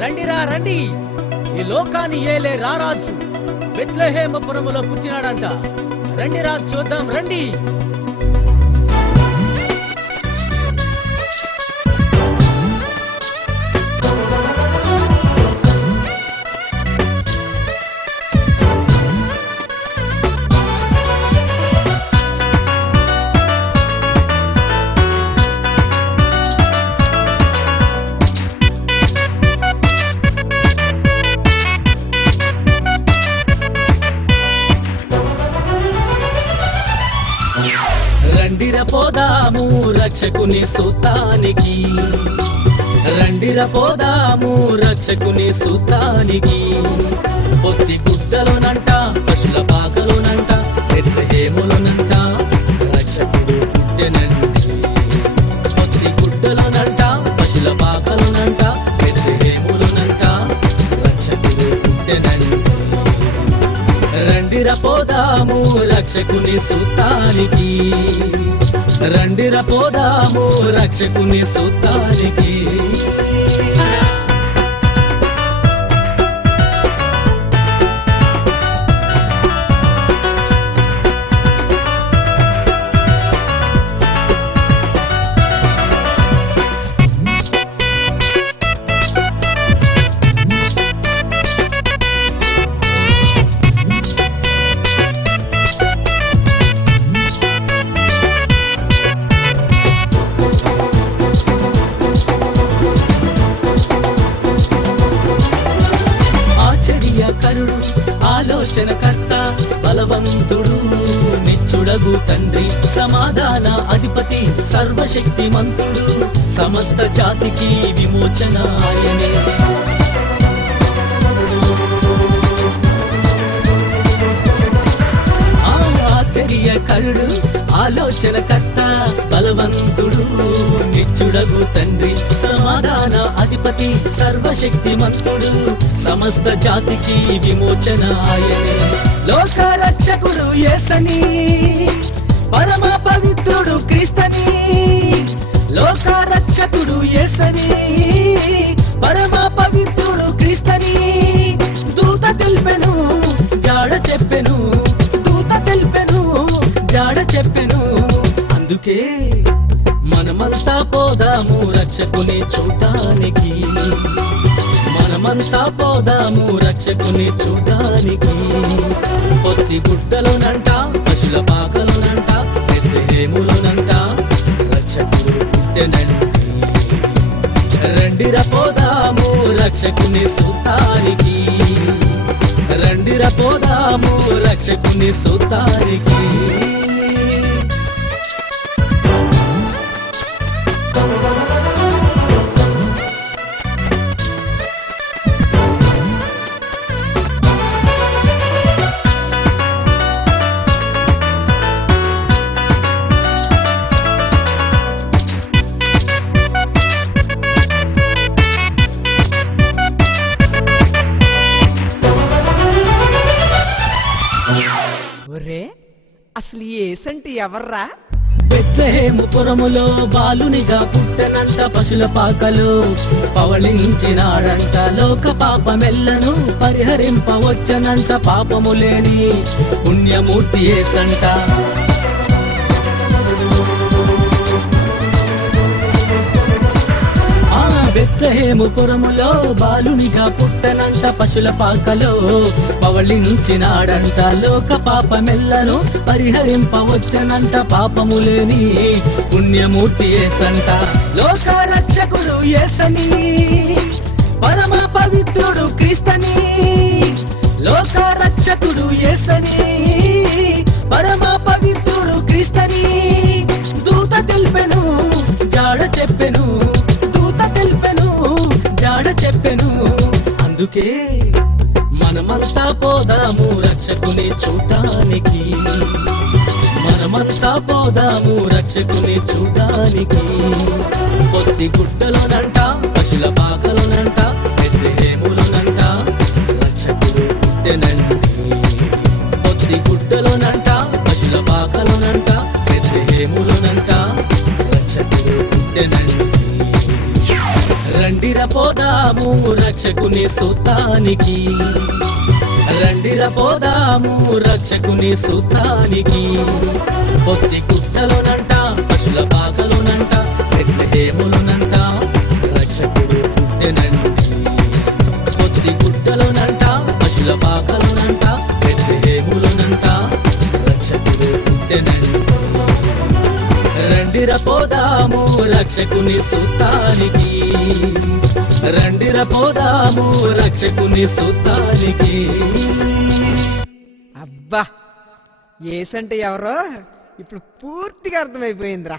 రండిరా రండి, ఈ లోకాన్ని ఏలే రారాజు బెత్లెహేమపురములో పుట్టినాడంట. రండిరా చూద్దాం రండి. పోదాము రక్షకుని సూతానికి, రండిర పోదాము రక్షకుని సూతానికి. పొత్తి గుడ్డలోనంట, పశుల పాకలోనంట, బెత్లెహేములోనంట రక్షకుడు పుట్టెనండి. పొత్తి గుడ్డలోనంట, పశుల పాకలోనంట, బెత్లెహేములోనంట రక్షకుడు పుట్టెనండి. రండిర పోదాము రక్షకుని సూతానికి, రండిర పోదాము రక్షకుని సూతానికి. ఆలోచనకర్త బలవంతుడు నిచ్చుడగు తండ్రి, సమాధాన అధిపతి సర్వశక్తిమంతుడు, సమస్త జాతికి విమోచన ఆయనే. ఆశ్చర్యకరుడు ఆలోచనకర్త బలవంతుడు నిచ్చుడగు తండ్రి, సమాధాన అధిపతి సర్వశక్తిమంతుడు, సమస్త జాతికి విమోచన ఆయనే. లోక రక్షకుడు యేసని, పరమ పవిత్రుడు క్రీస్తని. లోక రక్షకుడు యేసని, పరమ పవిత్రుడు క్రీస్తని. దూత తెలిపెను జాడ చెప్పెను, దూత తెలిపెను జాడ చెప్పెను. అందుకే మనమంతా పోదాము రక్షకుని చూడటానికి, మనమంతా పోదాము రక్షకుని చూడటానికి. పొత్తి గుడ్డలోనంట, పశుల పాకలోనంట, బెత్లెహేములోనంట రక్షకుడు పుట్టెనండి. రండిర పోదాము రక్షకుని సూతానికి, రండిర పోదాము రక్షకుని సూతానికి. అసలు ఏసంటే ఎవర్రా? బెత్లెహేముపురములో బాలునిగా పుట్టనంత, పశుల పాకలో పవళించినాడంట. లోక పాపమెల్లను పరిహరింపవచ్చనంత, పాపము లేని పుణ్యమూర్తి యేసంట. బెత్లెహేముపురములో బాలునిగా పుట్టనంత, పశుల పాకలో పవళించినాడంట. లోక పాపమెల్లను పరిహరింపవచ్చనంత, పాపము లేని పుణ్యమూర్తి యేసంట. లోక రక్షకుడు యేసని, పరమ పవిత్రుడు క్రీస్తని. లోక రక్షకుడు యేసని, పరమ పవిత్రుడు అందుకే మనమంతా పోదాము రక్షకుని చూడటానికి, మనమంతా పోదాము రక్షకుని చూడటానికి. పొత్తి గుట్టలోనంట పశుల పాకలోనంట బెత్లెహేములోనంట రక్షకుడు పుట్టెనండి. పొత్తి గుట్టలోనంట పశుల పాకలోనంట బెత్లెహేములోనంట రక్షకుడు పుట్టెనండి. రండిర పోదాము రక్షకుని సూతానికి, రండిర పోదాము రక్షకుని సూతానికి. పొత్తి గుట్టలోనంట పశుల పాకలోనంట బెత్లెహేములోనంట రక్షకుడు పుట్టెనండి. పొత్తి గుట్టలోనంట పశుల పాకలోనంట బెత్లెహేములోనంట రక్షకుడు పుట్టెనండి. రండిర పోదాము రక్షకుని సూతానికి, రండిర పోదాము రక్షకుని సూతానికి. అబ్బా ఏసంటే ఎవరో ఇప్పుడు పూర్తిగా అర్థమైపోయిందిరా.